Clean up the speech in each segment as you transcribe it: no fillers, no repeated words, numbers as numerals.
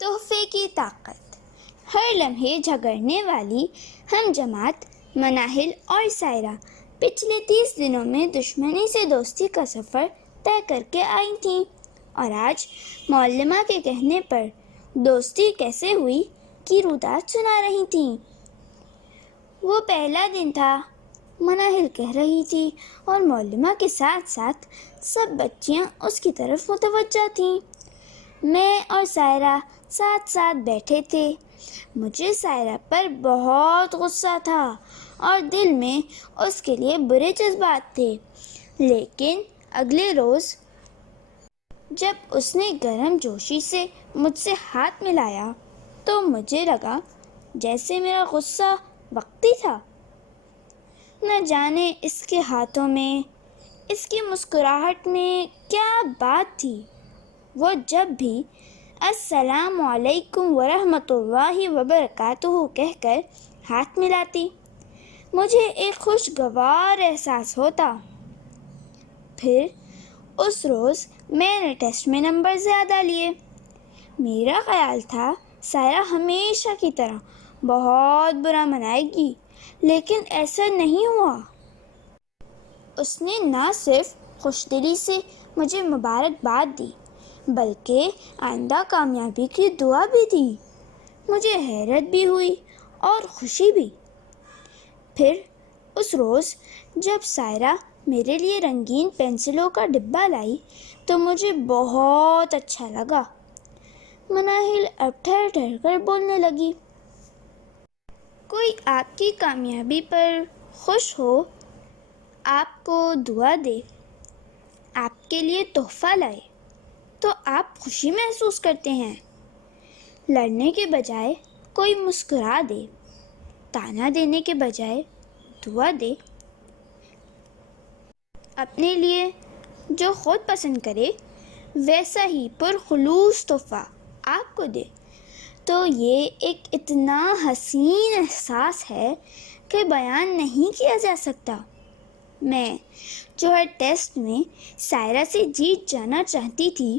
تحفے کی طاقت۔ ہر لمحے جھگڑنے والی ہم جماعت مناہل اور سائرہ پچھلے 30 دنوں میں دشمنی سے دوستی کا سفر طے کر کے آئی تھیں، اور آج معلمہ کے کہنے پر دوستی کیسے ہوئی کی رودات سنا رہی تھیں۔ وہ پہلا دن تھا، مناہل کہہ رہی تھی، اور معلمہ کے ساتھ ساتھ سب بچیاں اس کی طرف متوجہ تھیں۔ میں اور سائرہ ساتھ ساتھ بیٹھے تھے۔ مجھے سائرہ پر بہت غصہ تھا اور دل میں اس کے لیے برے جذبات تھے، لیکن اگلے روز جب اس نے گرم جوشی سے مجھ سے ہاتھ ملایا تو مجھے لگا جیسے میرا غصہ وقتی تھا۔ نہ جانے اس کے ہاتھوں میں، اس کی مسکراہٹ میں کیا بات تھی۔ وہ جب بھی السلام علیکم ورحمۃ اللہ وبرکاتہ کہہ کر ہاتھ ملاتی، مجھے ایک خوشگوار احساس ہوتا۔ پھر اس روز میں نے ٹیسٹ میں نمبر زیادہ لیے۔ میرا خیال تھا سائرہ ہمیشہ کی طرح بہت برا منائے گی، لیکن ایسا نہیں ہوا۔ اس نے نہ صرف خوش دلی سے مجھے مبارکباد دی بلکہ آئندہ کامیابی کی دعا بھی دی۔ مجھے حیرت بھی ہوئی اور خوشی بھی۔ پھر اس روز جب سائرہ میرے لیے رنگین پینسلوں کا ڈبہ لائی تو مجھے بہت اچھا لگا۔ مناہل اب ٹھہر ٹھہر کر بولنے لگی۔ کوئی آپ کی کامیابی پر خوش ہو، آپ کو دعا دے، آپ کے لیے تحفہ لائے تو آپ خوشی محسوس کرتے ہیں۔ لڑنے کے بجائے کوئی مسکرا دے، طعنہ دینے کے بجائے دعا دے، اپنے لیے جو خود پسند کرے ویسا ہی پرخلوص تحفہ آپ کو دے، تو یہ ایک اتنا حسین احساس ہے کہ بیان نہیں کیا جا سکتا۔ میں جو ہر ٹیسٹ میں سائرہ سے جیت جانا چاہتی تھی،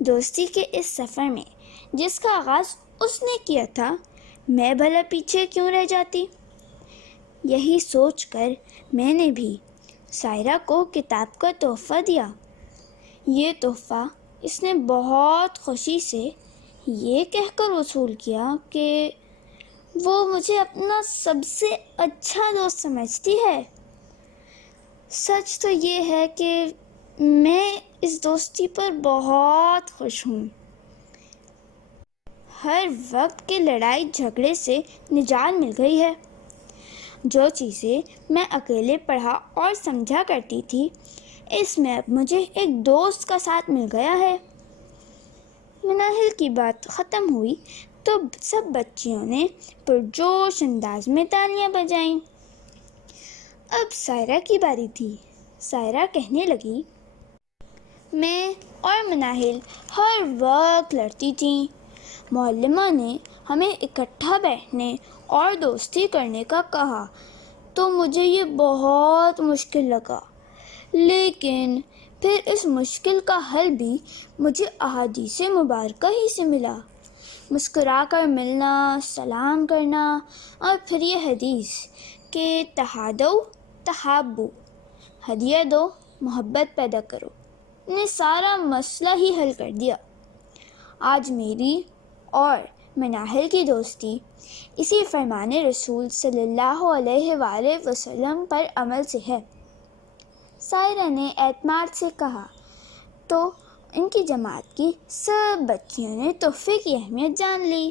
دوستی کے اس سفر میں جس کا آغاز اس نے کیا تھا، میں بھلا پیچھے کیوں رہ جاتی؟ یہی سوچ کر میں نے بھی سائرہ کو کتاب کا تحفہ دیا۔ یہ تحفہ اس نے بہت خوشی سے یہ کہہ کر وصول کیا کہ وہ مجھے اپنا سب سے اچھا دوست سمجھتی ہے۔ سچ تو یہ ہے کہ میں اس دوستی پر بہت خوش ہوں۔ ہر وقت کے لڑائی جھگڑے سے نجات مل گئی ہے۔ جو چیزیں میں اکیلے پڑھا اور سمجھا کرتی تھی، اس میں اب مجھے ایک دوست کا ساتھ مل گیا ہے۔ مناہل کی بات ختم ہوئی تو سب بچیوں نے پرجوش انداز میں تالیاں بجائیں۔ اب سائرہ کی باری تھی۔ سائرہ کہنے لگی، میں اور مناہل ہر وقت لڑتی تھیں۔ معلمہ نے ہمیں اکٹھا بیٹھنے اور دوستی کرنے کا کہا تو مجھے یہ بہت مشکل لگا، لیکن پھر اس مشکل کا حل بھی مجھے احادیث مبارکہ ہی سے ملا۔ مسکرا کر ملنا، سلام کرنا، اور پھر یہ حدیث کہ تہادو تحابو، ہدیہ دو محبت پیدا کرو، نے سارا مسئلہ ہی حل کر دیا۔ آج میری اور مناہل کی دوستی اسی فرمان رسول صلی اللہ علیہ وآلہ وسلم پر عمل سے ہے۔ سائرہ نے اعتماد سے کہا تو ان کی جماعت کی سب بچیوں نے تحفے کی اہمیت جان لی۔